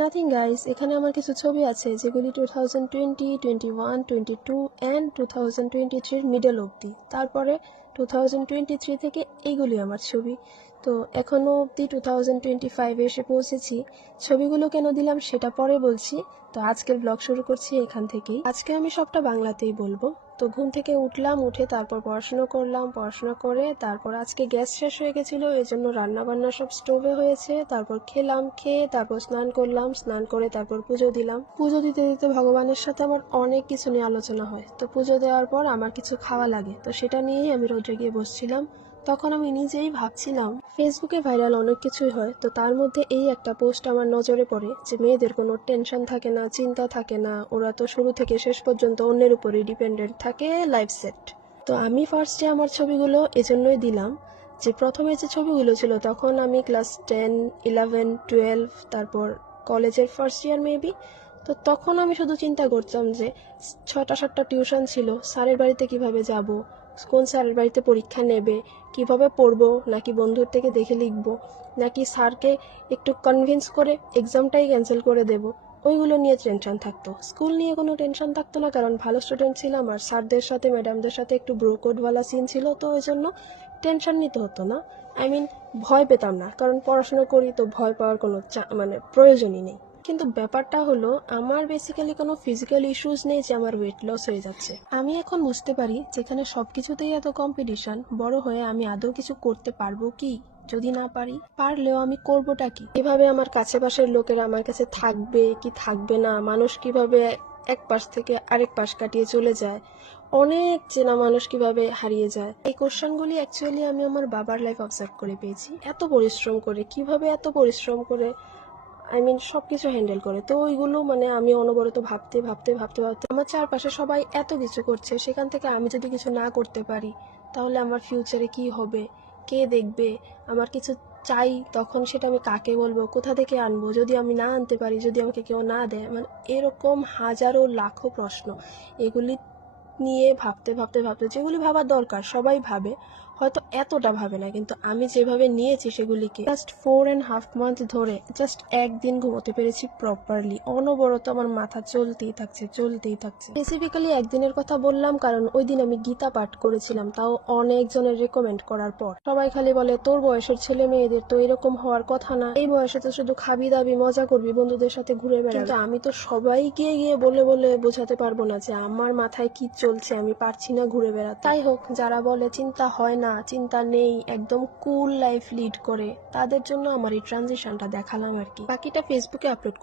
Nothing guys, এখানে আমার কিছু ছবি আছে যেগুলি 2020, 21, 22 অ্যান্ড 2023 মিডল অবধি। তারপরে 2023 থেকে এইগুলি আমার ছবি। তো এখনও অবধি 2025 এসে পৌঁছেছি। ছবিগুলো কেন দিলাম সেটা পরে বলছি। তো আজকের ব্লগ শুরু করছি এখান থেকেই। আজকে আমি সবটা বাংলাতেই বলবো। তো ঘুম থেকে উঠলাম, উঠে তারপর পড়াশোনা করলাম, পড়াশোনা করে তারপর আজকে গ্যাস শেষ হয়ে গেছিলো, এজন্য রান্না বান্না সব স্টোভে হয়েছে। তারপর খেলাম, খেয়ে তারপর স্নান করলাম, স্নান করে তারপর পুজো দিলাম। পুজো দিতে দিতে ভগবানের সাথে আমার অনেক কিছু নিয়ে আলোচনা হয়। তো পুজো দেওয়ার পর আমার কিছু খাওয়া লাগে, তো সেটা নিয়েই আমি রোদে গিয়ে বসছিলাম। তখন আমি নিজেই ভাবছিলাম ফেসবুকে ভাইরাল অনেক কিছুই হয়, তো তার মধ্যে এই একটা পোস্ট আমার নজরে পড়ে যে মেয়েদের কোনো টেনশন থাকে না, চিন্তা থাকে না, ওরা তো শুরু থেকে শেষ পর্যন্ত অন্যের উপরে ডিপেন্ডেন্ট থাকে, লাইফ সেট। তো আমি ফার্স্টে আমার ছবিগুলো এজন্যই দিলাম যে প্রথমে যে ছবিগুলো ছিল তখন আমি ক্লাস 10, 11, 12, তারপর কলেজের ফার্স্ট ইয়ার মেবি। তো তখন আমি শুধু চিন্তা করতাম যে 6টা 7টা টিউশন ছিল, স্যারের বাড়িতে কিভাবে যাব, কোন স্যারের বাড়িতে পরীক্ষা নেবে, কিভাবে পড়বো, নাকি বন্ধুর থেকে দেখে লিখবো, নাকি স্যারকে একটু কনভিন্স করে এক্সামটাই ক্যান্সেল করে দেব। ওইগুলো নিয়ে টেনশন থাকতো। স্কুল নিয়ে কোনো টেনশন থাকতো না, কারণ ভালো স্টুডেন্ট ছিলাম আর স্যারদের সাথে ম্যাডামদের সাথে একটু ব্রো কোডওয়ালা সিন ছিল, তো ওই জন্য টেনশন নিতে হতো না। ভয় পেতাম না, কারণ পড়াশোনা করি, তো ভয় পাওয়ার কোনো প্রয়োজনই নেই। কিন্তু ব্যাপারটা হলো আমার বেসিক্যালি কোনো ফিজিক্যাল ইস্যুস নেই যে আমার ওয়েট লস হয়ে যাচ্ছে। আমি এখন বুঝতে পারি যেখানে সবকিছুতেই এত কম্পিটিশন, বড় হয়ে আমি আদৌ কিছু করতে পারবো কি? যদি না পারি, পারলেও আমি করবোটা কি? এভাবে আমার কাছে পাশের লোকেরা আমার কাছে থাকবে কি থাকবে না, মানুষ কিভাবে এক পাশ থেকে আরেক পাশ কাটিয়ে চলে যায়, অনেক চেনা মানুষ কিভাবে হারিয়ে যায়, এই কোশ্চেনগুলি অ্যাকচুয়ালি আমি আমার বাবার লাইফ অবজার্ভ করে পেয়েছি। এত পরিশ্রম করে, কিভাবে এত পরিশ্রম করে সবকিছু হ্যান্ডেল করে। তো ওইগুলো আমি অনবরত ভাবতে ভাবতে ভাবতে ভাবতে আমার চারপাশে সবাই এত কিছু করছে, সেখান থেকে আমি যদি কিছু না করতে পারি তাহলে আমার ফিউচারে কি হবে, কে দেখবে, আমার কিছু চাই তখন সেটা আমি কাকে বলবো, কোথা থেকে আনবো, যদি আমি না আনতে পারি, যদি আমাকে কেউ না দেয়, এরকম হাজারো লাখো প্রশ্ন। এগুলি নিয়ে ভাবতে ভাবতে ভাবতে, যেগুলি ভাবার দরকার সবাই ভাবে, হয়তো এতটা ভাবে না, কিন্তু আমি যেভাবে নিয়েছি সেগুলিকে, জাস্ট 4.5 মান্থ ধরে জাস্ট একদিন ঘুমোতে পেরেছি প্রপারলি। অনবরত আমার মাথা চলতেই থাকছে চলতেই থাকছে। স্পেসিফিক্যালি একদিনের কথা বললাম কারণ ওই দিন আমি গীতা পাঠ করেছিলাম, তাও অনেকজনের রেকমেন্ড করার পর। সবাই খালি বলে তোর বয়সের ছেলে মেয়েদের তো এরকম হওয়ার কথা না, এই বয়সে তো শুধু খাবি দাবি মজা করবি, বন্ধুদের সাথে ঘুরে বেড়াবি। কিন্তু আমি তো সবাইকে গিয়ে বলে বলে বোঝাতে পারবো না যে আমার মাথায় কি চলছে, আমি পারছি না ঘুরে বেড়াতে। তাই হোক, যারা বলে চিন্তা হয় না, চিন্তা নেই, একদম কুল লাইফ লিড করে, তাদের জন্য আমার এই ট্রানজিশনটা দেখালাম আর কি। বাকিটা ফেসবুকে আপলোড